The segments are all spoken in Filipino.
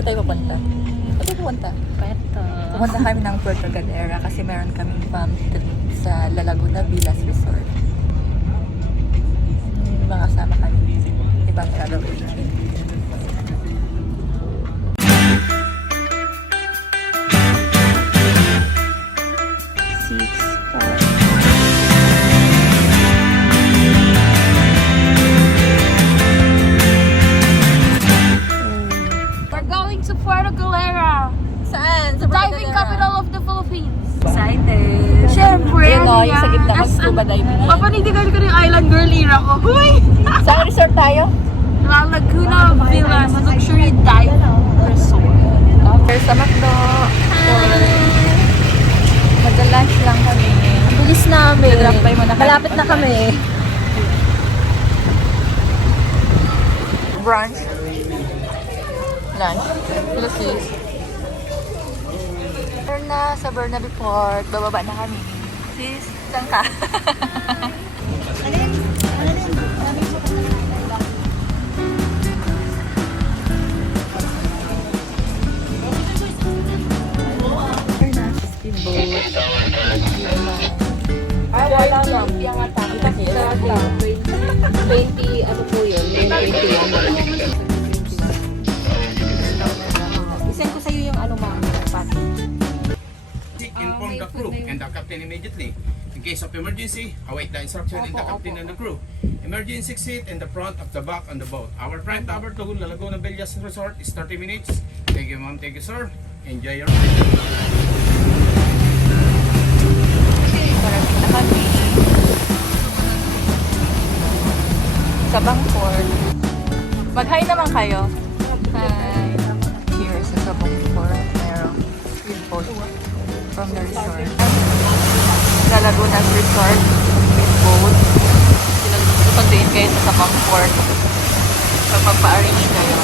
Saan tayo pupunta? Saan tayo pupunta? Puerto. Pupunta kami ng Puerto Galera kasi meron kaming farm trip sa La Laguna Villas Resort. Mga kasama kami. Ibang gagawin namin. We're going to Puerto Galera. Saan? The diving capital of the Philippines. Excited! Siyempre, Ayun o, yung sa gitna mag-scuba diving. Papanitigan ko yung island girl era ko. Huy! Saan resort tayo? La Laguna Villas Luxury Dive Resort. There's sa McDo. Mag-lunch lang kami. Ang bilis namin. Drop by mo na kami. Malapit na kami. Brunch. Lunch. Philippines. Turn na sa Burnaby Port. Bababa na kami. Sis, saan ka? Ay, wala lang. Yung atang. Kasi lang. 20, ano po yun? 20, ano. Isend ko sa'yo yung ano mga pati. Inform the crew and the captain immediately. In case of emergency, await the instruction in the captain and the crew. Emergency exit in the front, of the back, on the boat. Our flight to La Laguna Villas Resort is 30 minutes. Thank you, ma'am. Thank you, sir. Enjoy your ride. Parating na kami. Sa Bangport. Mag-hi naman kayo. Hi. Here sa Bangport. Merong speedboat from the resort. La Laguna Resort speedboat. Susunduin kayo sa Bangport. Kapag pa-arrange kayo.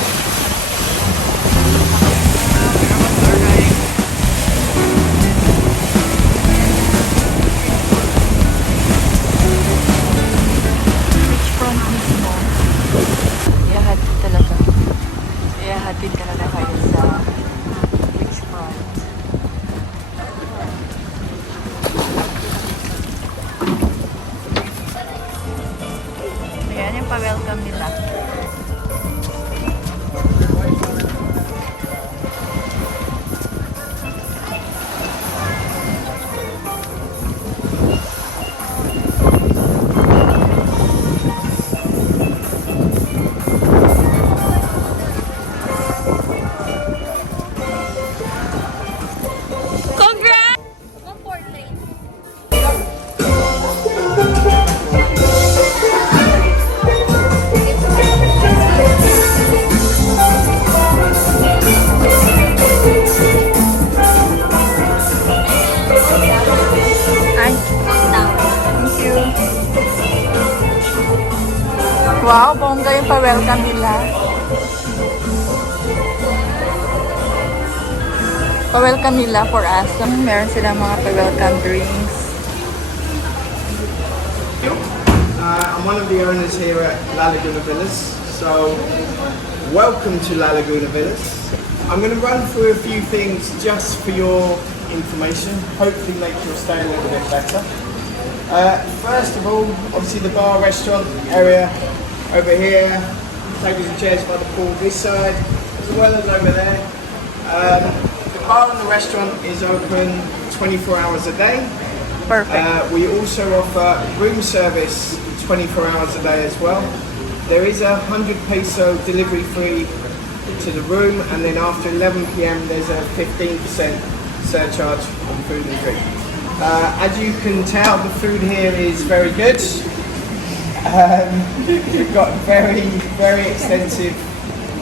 Beachfront mismo. Iyahatid talaga kayo sa beachfront. Ayan yung pa-welcome nila. Wow, bongga yung pa-welcome nila. Pa-welcome nila for us. Meron silang mga pa-welcome drinks. I'm one of the owners here at La Laguna Villas. So, welcome to La Laguna Villas. I'm going to run through a few things just for your information, hopefully make your stay a little bit better. First of all, obviously the bar restaurant area over here, tables and chairs by the pool this side, as well as over there. The bar and the restaurant is open 24 hours a day. Perfect. We also offer room service 24 hours a day as well. There is a 100 peso delivery fee to the room, and then after 11 p.m. there's a 15% surcharge on food and drink. As you can tell, the food here is very good. We've got a very, very extensive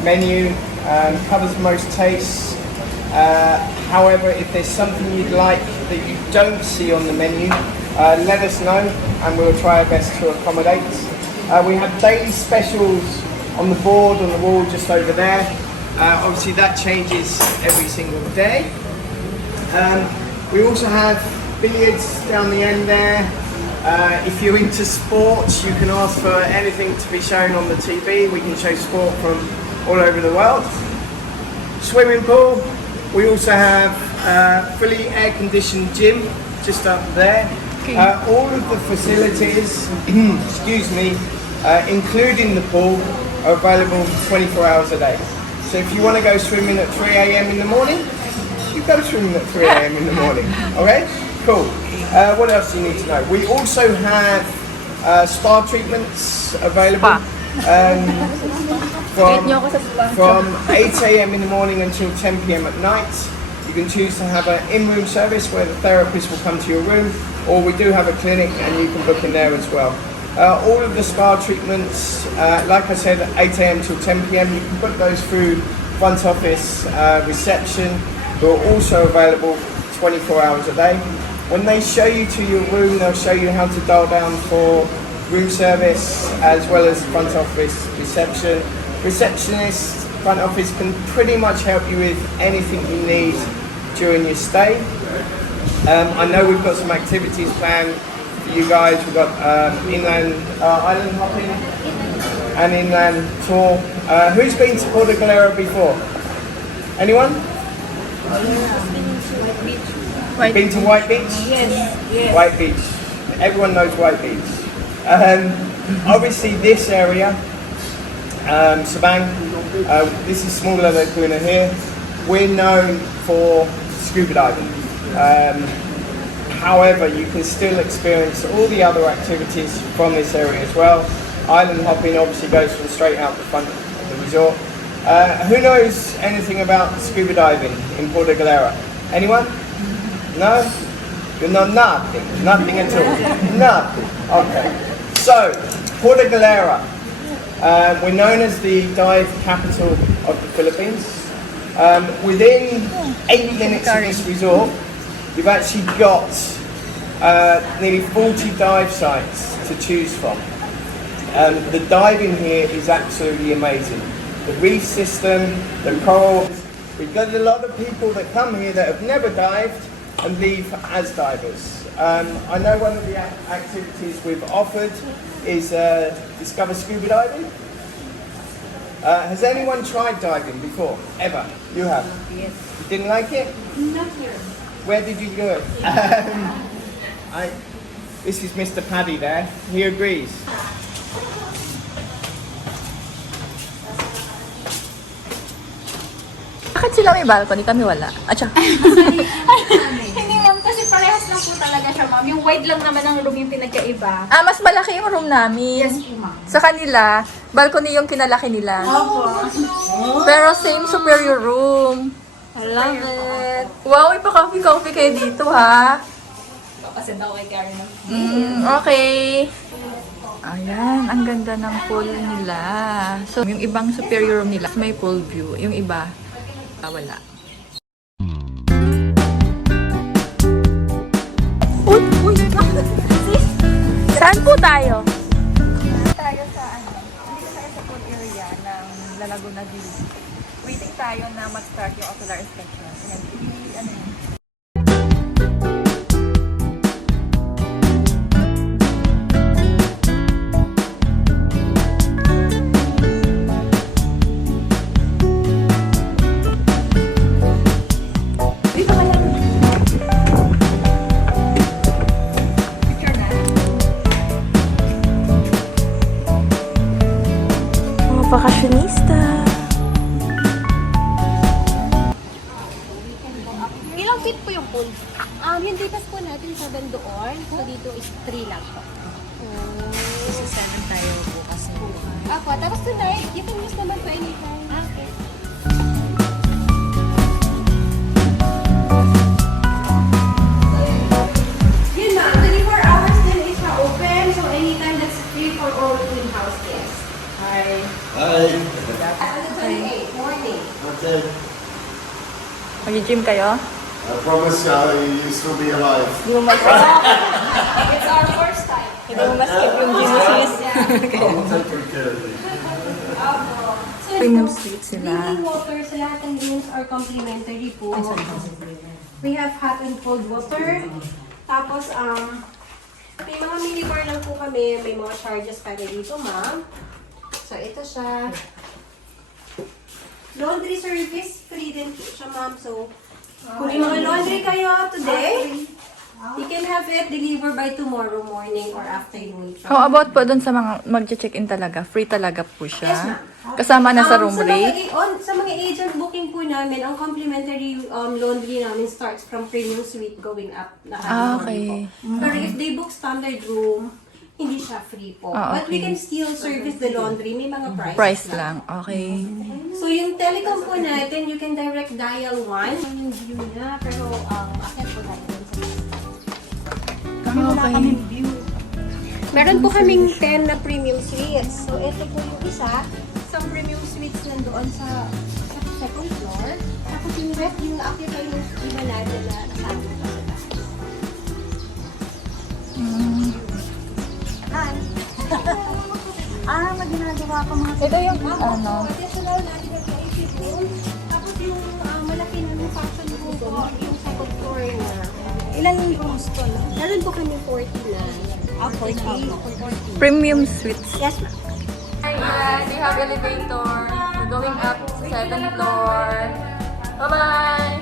menu, covers most tastes. However, if there's something you'd like that you don't see on the menu, let us know and we'll try our best to accommodate. We have daily specials on the board, on the wall just over there. Obviously that changes every single day. We also have billiards down the end there. If you're into sports, you can ask for anything to be shown on the TV. We can show sport from all over the world. swimming pool. We also have fully air-conditioned gym just up there. All of the facilities, excuse me, including the pool, are available 24 hours a day. So if you want to go swimming at 3 a.m. in the morning, you go swimming at 3 a.m. in the morning. Okay, cool. What else do you need to know? We also have spa treatments available from 8 a.m. in the morning until 10 p.m. at night. You can choose to have an in-room service where the therapist will come to your room, or we do have a clinic and you can book in there as well. All of the spa treatments, like I said, 8 a.m. till 10 p.m. You can book those through front office reception, who are also available 24 hours a day. When they show you to your room, they'll show you how to dial down for room service as well as front office reception. Receptionist, front office can pretty much help you with anything you need during your stay. I know we've got some activities planned for you guys. We've got inland island hopping and inland tour. Who's been to Porto Galera before? Anyone? Been to White Beach? Yes. White Beach. Everyone knows White Beach. Obviously this area, Sabang, this is smaller laguna here. We're known for scuba diving. However, you can still experience all the other activities from this area as well. Island hopping obviously goes from straight out the front of the resort. Who knows anything about scuba diving in Porto Galera? Anyone? No? You know nothing. Nothing at all. Nothing. Okay. So, Porto Galera. We're known as the dive capital of the Philippines. Within 8 minutes of this resort, you've actually got nearly 40 dive sites to choose from. The diving here is absolutely amazing. The reef system, the coral. We've got a lot of people that come here that have never dived and leave as divers. I know one of the activities we've offered is Discover Scuba Diving. Has anyone tried diving before? Ever? You have? Yes. You didn't like it? Not here. Where did you do it? This is Mr. Paddy there. He agrees. Bakit sila may balcony? Kami wala. Hindi ma'am, kasi parehas lang po talaga siya ma'am. Yung wide lang naman ang room yung pinagkaiba. Mas malaki yung room namin. Yes po ma'am. Sa kanila, balcony yung kinalaki nila. Opo. Pero same superior room. I love it. Wow, may pa-coffee kayo dito, ha? Kasi daw kay Karen ma'am. Okay. Ayan, ang ganda ng pool nila. So, yung ibang superior room nila, may pool view. Yung iba, wala. Uy! Saan po tayo? Tayo sa dito tayo sa pool area ng La Laguna Village. Waiting tayo na mag-start yung ocular inspection. Ayan, Vacationista. Ilang feet po yung pool? Yung deepest po natin 7 doon. So dito is 3 lang po. Kasi 7 tayo bukas na. Ako, tapos tonight, you can use naman po anytime. Okay. Yun ma'am, 24 hours din is open. So anytime that's free for all in-house guests. Hi. Morning. Okay. Mag-gym kayo? I promise you still be alive. Hindi mo ma-skip. It's our first time. Hindi mo ma-skip yung gym sis. I will take good care of you. So, Premium suite sila. drinking water sa lahat ng drinks are complimentary po. We have hot and cold water. Tapos, may mga minibar lang po kami. May mga charges para dito, ma'am. So, ito siya. Laundry service, free din po siya, ma'am. So, kung may mga laundry kayo today, you can have it delivered by tomorrow morning or afternoon. How about po dun sa mga mag-check-in talaga? Free talaga po siya? Yes, ma'am. Kasama na sa room Sa rate? sa mga agent booking po namin, ang complimentary laundry namin starts from premium suite going up. Okay. Pero if they book standard room, hindi siya free po. Ah, But we okay. can still service the laundry. May mga prices Price lang. Okay. So, yung telecom po natin, you can direct dial 1. Yung view niya, pero akit po natin sa Okay. Meron po kaming 10 na premium suites. So, ito po yung isa. Isang premium suites nandoon sa second floor. Tapos yung rest, yung occupy yung iba natin na kasama po sa taas. May ginagawa ko mga Ito yung ano? Additional natin na isip room. Tapos yung malaki na yung function room po, yung second floor na. ilan yung rooms ko lang. Meron po kami 40 na. 40. Premium suites. Yes, ma'am. Hi guys, we have elevator. We're going up sa 7th floor. Bye-bye!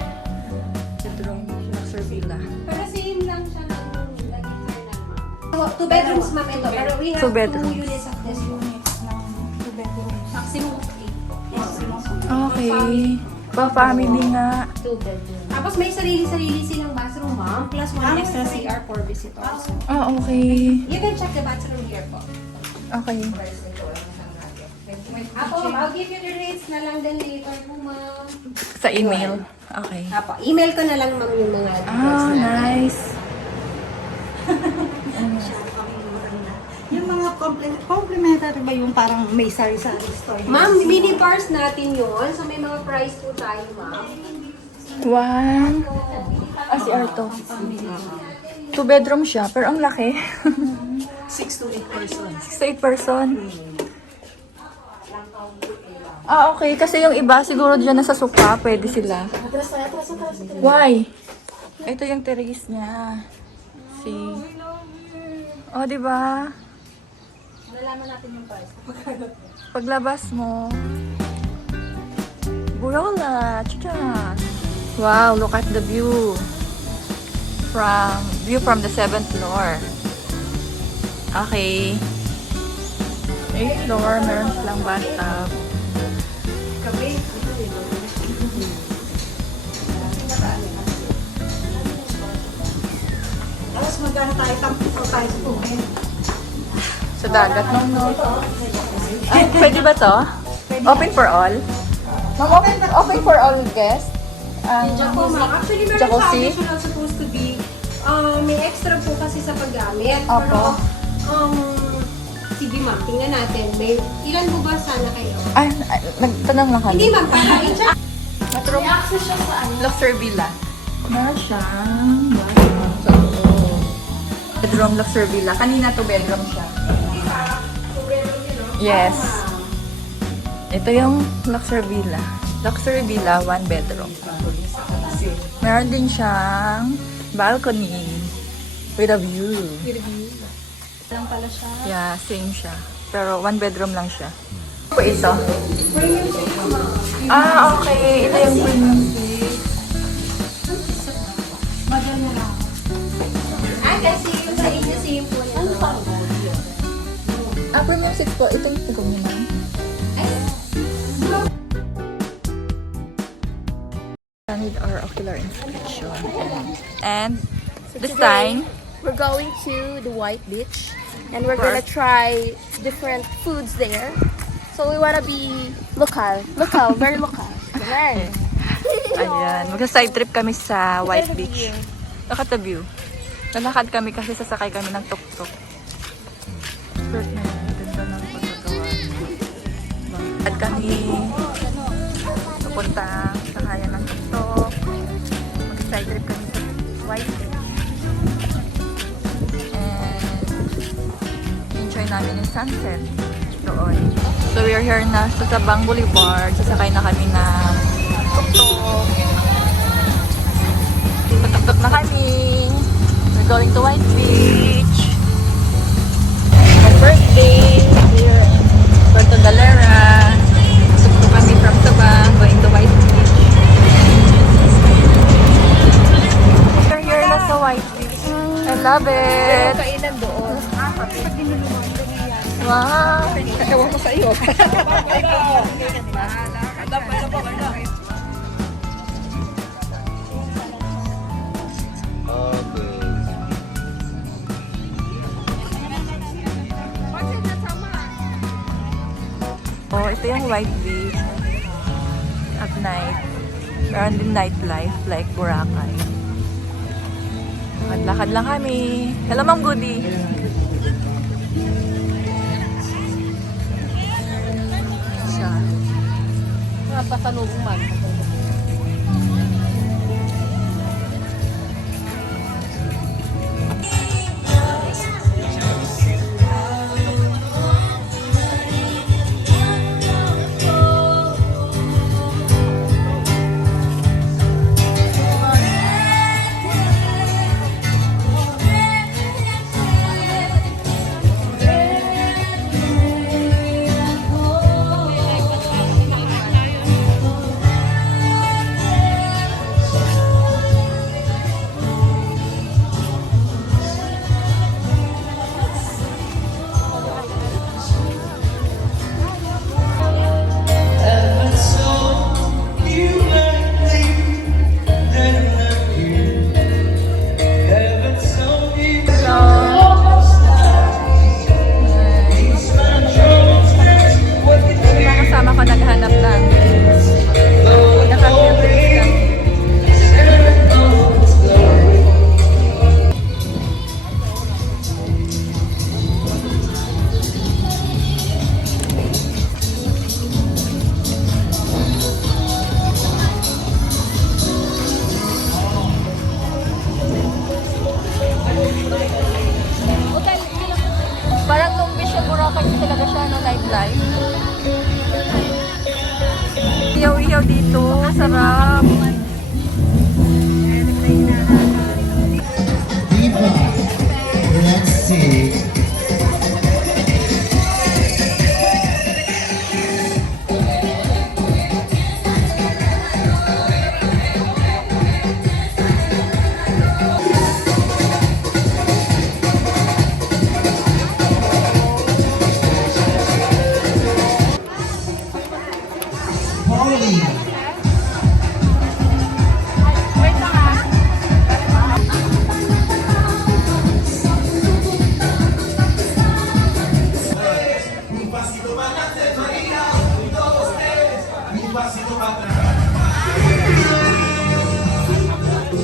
Bedroom, luxury villa. Pero same lang siya ng nag-enter na. So, 2 bedrooms, ma'am, ito. Pero we have 2 bedrooms. 2 units of this room. Maximum of 8. Yes, Okay. Pa-family nga. 2 bedrooms. Tapos may sarili-sarili silang bathroom, ma'am. Plus 1 extra CR for visitors. Ah, okay. You can check the bathroom here po. Okay. Apo, I'll give you the rates na lang din later po, ma'am. Sa email. Okay. Apo, email ko na lang, ma'am, yung mga details Ah, na. nice. Yung mga complimentary ba yung parang may sari-sari store? Ma'am, mini bars natin yun. So, may mga price po tayo, ma'am. Wow. Ah, si Arto. 2 bedroom siya, pero ang laki. 6 to 8 persons. 6 to 8 person. Ah, okay. Kasi yung iba, siguro dyan nasa sofa, pwede sila. Why? Ito yung terrace niya. See? Oh, di ba? Nalaman natin yung price. Paglabas mo, Burola, chicha. Wow, look at the view. From the 7th floor. Okay. 8th floor, meron silang bathtub. Tapos magkano tayo tampo tayo sa pumin? Sa dagat, no? Ay, pwede ba to? Open for all? Ma'am, open for all guests? Opo, ma'am. Actually, meron Jacuzzi? sa additional supposed to be, may extra po kasi sa paggamit. Opo. Pero, sige ma'am, tingnan natin. May, ilan po ba sana kayo? Ay, nagtanong lang kami. Hindi ma'am, kakain siya. May access siya sa luxury villa. Meron siyang bathroom sa loob. Bedroom luxury villa. Kanina to bedroom siya. Yes. Ito yung luxury villa. Luxury villa, 1 bedroom. Meron din siyang balcony with a view. Lang pala siya. Yeah, same siya. Pero 1 bedroom lang siya. Ano po ito? Ah, okay. Ito yung premium suite. Kasi yung sa inyo, same po nito. Ano pa? Ah, premium suite po. Ito yung tigong nila. I need our ocular inspection. And this time, We're going to the White Beach and we're gonna try different foods there. So we wanna be local, very local. Ganun. ayan, magsa-side trip kami sa White Beach. Look at the view. Lalakad kami kasi sasakay kami ng tuk-tuk. Short na yun. Ganda ng pagkagawa. At kami pupunta sa kaya ng tuk-tuk. Mag-side trip kami sa White Beach. Enjoy namin yung sunset doon. So we are here na sa Sabang Boulevard. Sasakay na kami ng tuk-tuk. Tuk-tuk na kami. We're going to White Beach. My birthday here in Puerto Galera. Tuk-tuk kami from Sabang. Ito yung White Beach at night. Meron din nightlife like Boracay. Lakad-lakad lang kami. Hello, Ma'am Goody. Siya. Pasalubong man. Mga kasama ko naghanap ng nakaka-filters kami. Parang nung Vision Boracay talaga siya, no, nightlife. Ihaw-ihaw dito, sarap. Diva, let's see. Pauline.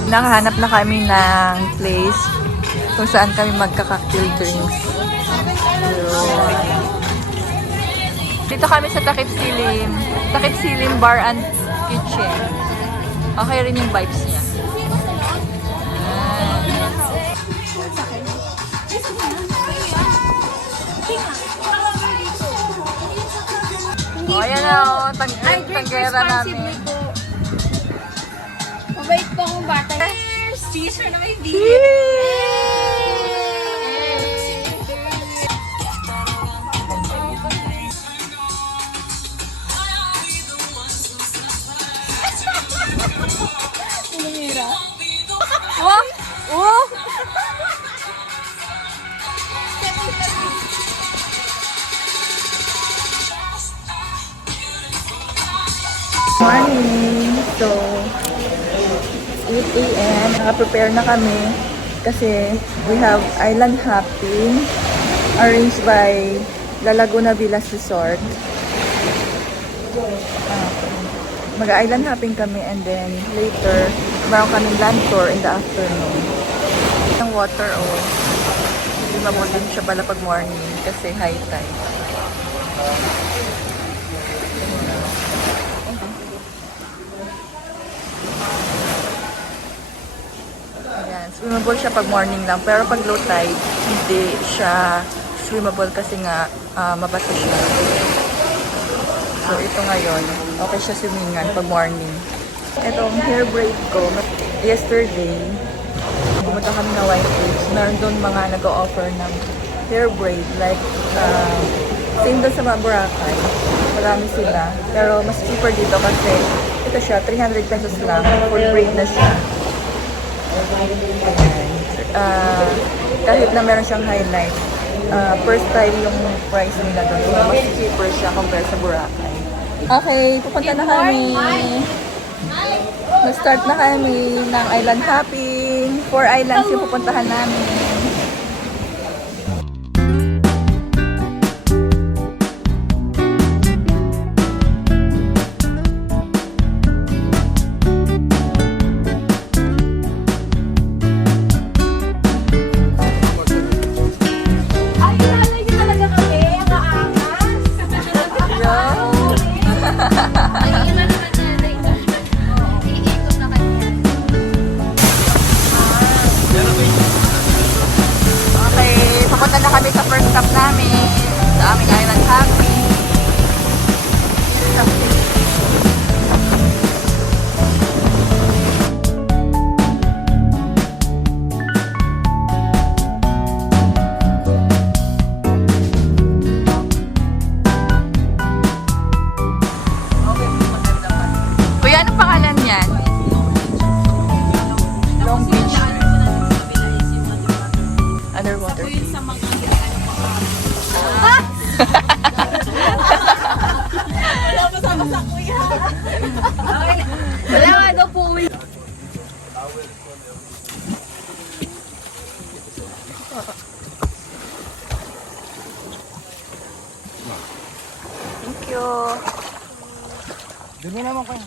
Nakahanap na kami ng place kung saan kami magka-cocktail drinks. Dito kami sa Takip Silim. Takip Silim Bar and Kitchen. Okay rin yung vibes niya. Oh, ayan na o. Tanggera namin. Mabait po akong bata. Cheers na may beer. Oh! Oh! Morning! So, 8 a.m. Naka-prepare na kami kasi we have island hopping arranged by La Laguna Villas Resort. Mag-island hopping kami and then later meron kaming land tour in the afternoon. Ang water hindi mabutin siya pala pag morning kasi high tide. Ayan, swimmable siya pag morning lang pero pag low tide hindi siya swimmable kasi nga mabato siya. So ito ngayon, okay siya swimmingan pag morning. Itong hair braid ko, yesterday, pumunta kami na White Beach. Meron doon mga nag-o-offer ng hair braid. Like, same doon sa mga Boracay. Marami sila. Pero mas cheaper dito kasi ito siya, 300 pesos lang. Full braid na siya. Kahit na meron siyang highlight, first time yung price nila doon. So, mas cheaper siya compared sa Boracay. Okay, pupunta na kami. Mag-start na kami ng island hopping. 4 islands yung pupuntahan namin. Hindi naman ko yun.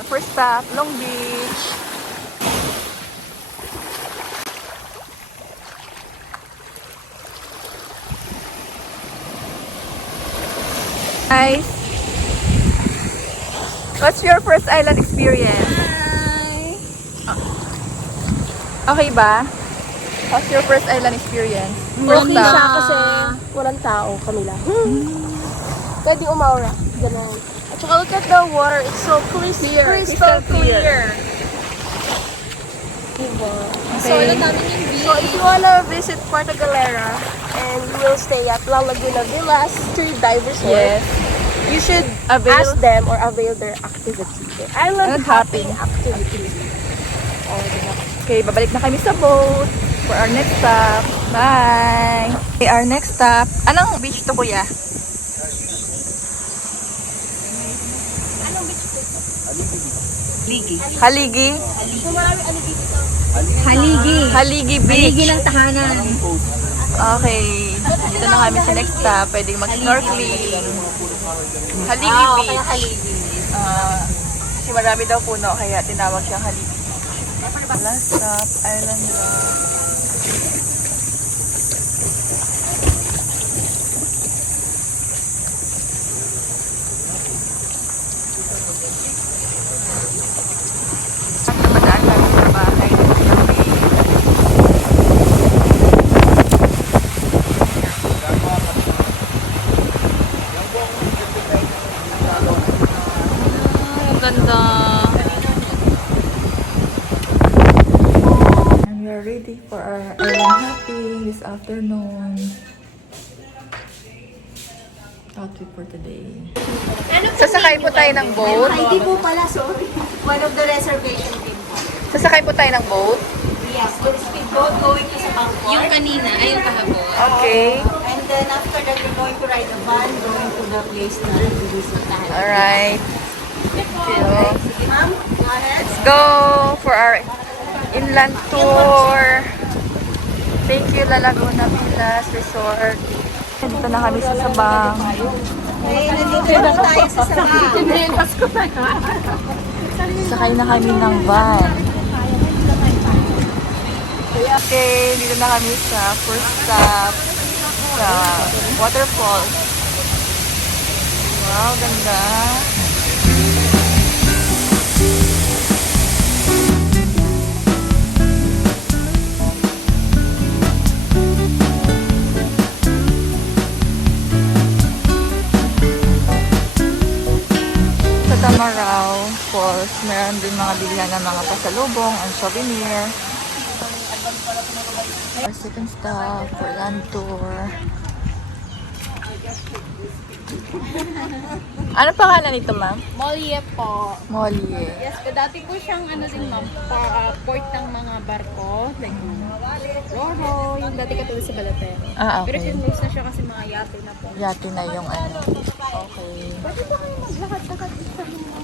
Our first stop, Long Beach. Guys, what's your first island experience? Okay ba? How's your first island experience? Okay siya kasi walang tao kami lang. Pwede umaura. Ganun. At saka look at the water. It's so crystal clear. Diba? So, if you wanna visit Puerto Galera and you will stay at La Laguna Villas Dive Resort, Yes. you should ask them or avail their activity. Their island hopping activity. Oh, diba? Okay, babalik na kami sa boat for our next stop. Bye! Okay, our next stop. Anong beach to, kuya? Haligi. Haligi Beach. Haligi ng tahanan. Okay. Dito na kami sa next stop. Pwedeng mag-snorkeling. Haligi Beach. Kasi marami daw puno, kaya tinawag siyang Haligi. Last stop, Island Rock. Dumadaan kami sa bahay ng Yami. Ang ganda. And we are ready for our island hopping this afternoon. Outfit for today. Sasakay po tayo ng boat. Hindi po pala, sorry. One of the reservation team po. Sasakay po tayo ng boat. Yes, with speedboat going to sa Bangkok. Yung kanina, ay yung kahapon. Okay. And then after that, we're going to ride a van going to the place na visit tayo. Alright. Sige, ma'am, go ahead. Let's go for our inland tour. Thank you, La Laguna Villas Resort. Dito na kami sa Sabang. Okay, nandito na tayo sa Sabang. Sakay na kami ng van. Okay, dito na kami sa first stop sa waterfall. Wow, ganda. Sa Tamarao Falls, meron din mga bilihan ng mga pasalubong and souvenir. Our second stop for land tour. Ano pangalan nito, ma'am? Molye po. Molye. Yes, po. Dati po siyang ano din ma'am, port ng mga barko. Like, Roro, yung dati katulad sa Balatero. Ah, Pero okay. sinlose na siya kasi mga yate na po. Yati na yung ano. Okay. Pwede ba kayo maglakad-lakad sa mundo?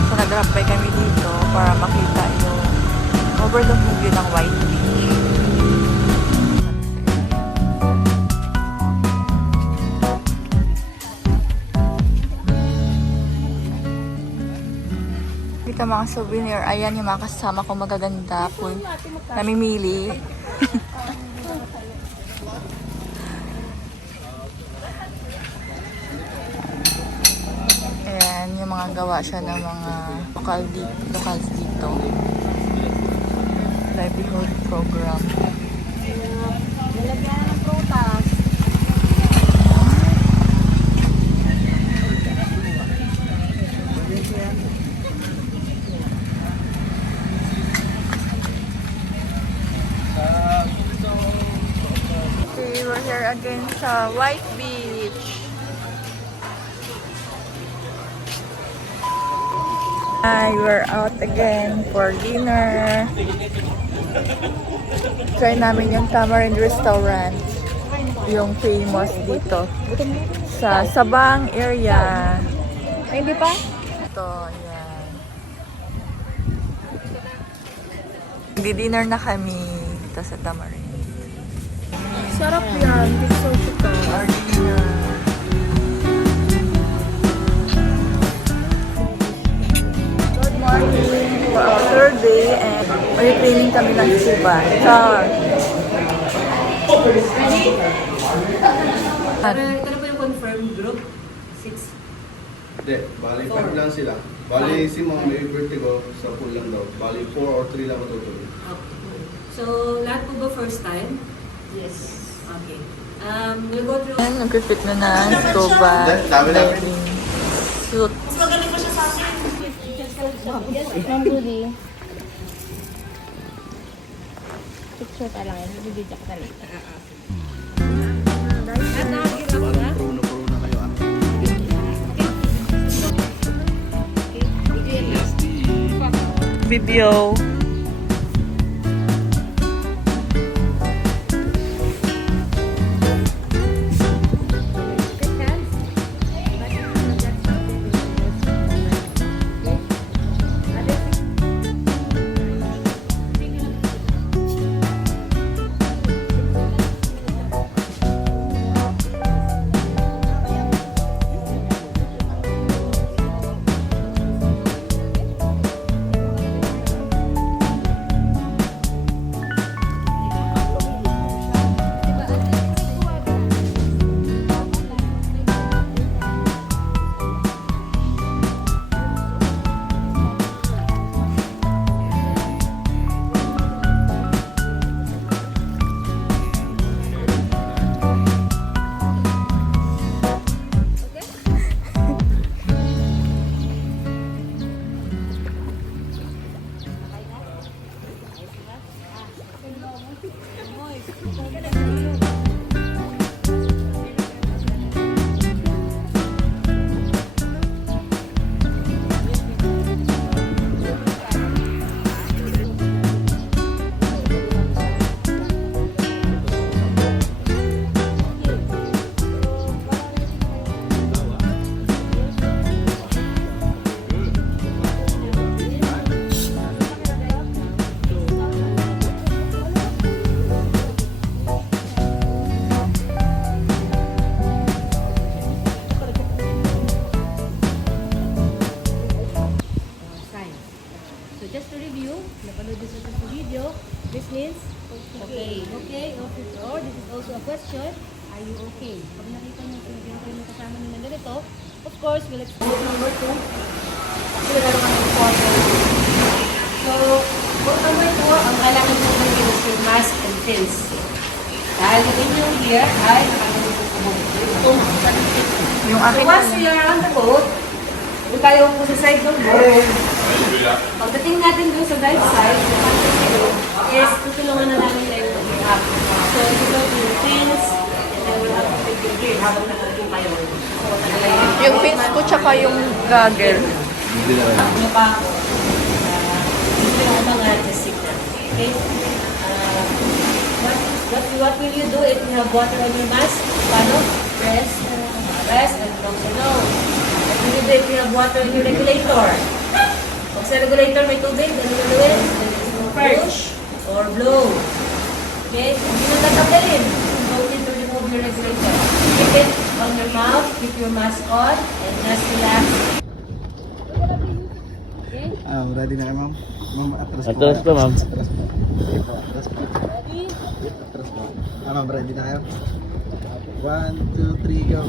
So, nag-drop by kami dito para makita yung overlooking view ng White Beach. Dito mga souvenir. Ayan yung mga kasama ko magaganda po. Namimili. mga gawa siya ng mga locals dito. Livelihood program. Nilagyan ng prutas. Okay, we're here again sa White Beach. Hi, we're out again for dinner. Try namin yung Tamarind Restaurant. Yung famous dito. Sa Sabang area. Ay, hindi pa? Ito, yan. Nagdi-dinner na kami dito sa Tamarind. Sarap yan. Dito ito. Our dinner. Good morning for our third day and may training kami ng scuba. Char! Ito na po yung confirmed group. 6. Hindi, bali 5 lang sila. Bali si Ma'am may vertigo sa pool lang daw. Bali 4 or 3 lang matutuloy. So, lahat po ba first time? Yes. Okay. We'll go through... Ayan, nag-fit na na scuba diving suit. Ma'am Judy. Picture pa lang yan. Bibidyo ka talaga. Pro na kayo ah. Video. So just to review, napanood din sa video, this means okay. Okay, or this is also a question, are you okay? Pag nakita nyo, sinabi kayo ng kasama nyo na ganito, of course, we'll explain number 2. Actually, meron kang important. So, book number 2, ang kailangan mo ng yung mask and fins. Dahil yung inyong gear ay nakakalimutan sa boat. Yung So akin once we are on the boat, kung tayo po sa side ng boat, pagdating natin doon sa right side, is tutulungan na namin tayo mag-gear up. So, ito yung fins, and then we'll have to take your gear habang nakating kayo. Yung fins ko tsaka yung goggle. Ano pa? Ito yung mga signal. Okay? What will you do if you have water on your mask? Paano? Press and close your nose. What will you do if you have water in your regulator? Pag sa regulator may tubig, ano yung gawin? Push or blow. Okay? Hindi na tatanggalin. Don't need to remove your regulator. Keep it on your mouth, keep your mask on, and just relax. Okay? Ready na kayo, ma'am? Ma'am, atras po. Atras po, ma'am. Atras po. Sige po, atras po. Ready? Atras po. Ma'am, ready na kayo? 1, 2, 3, go.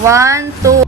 One, two.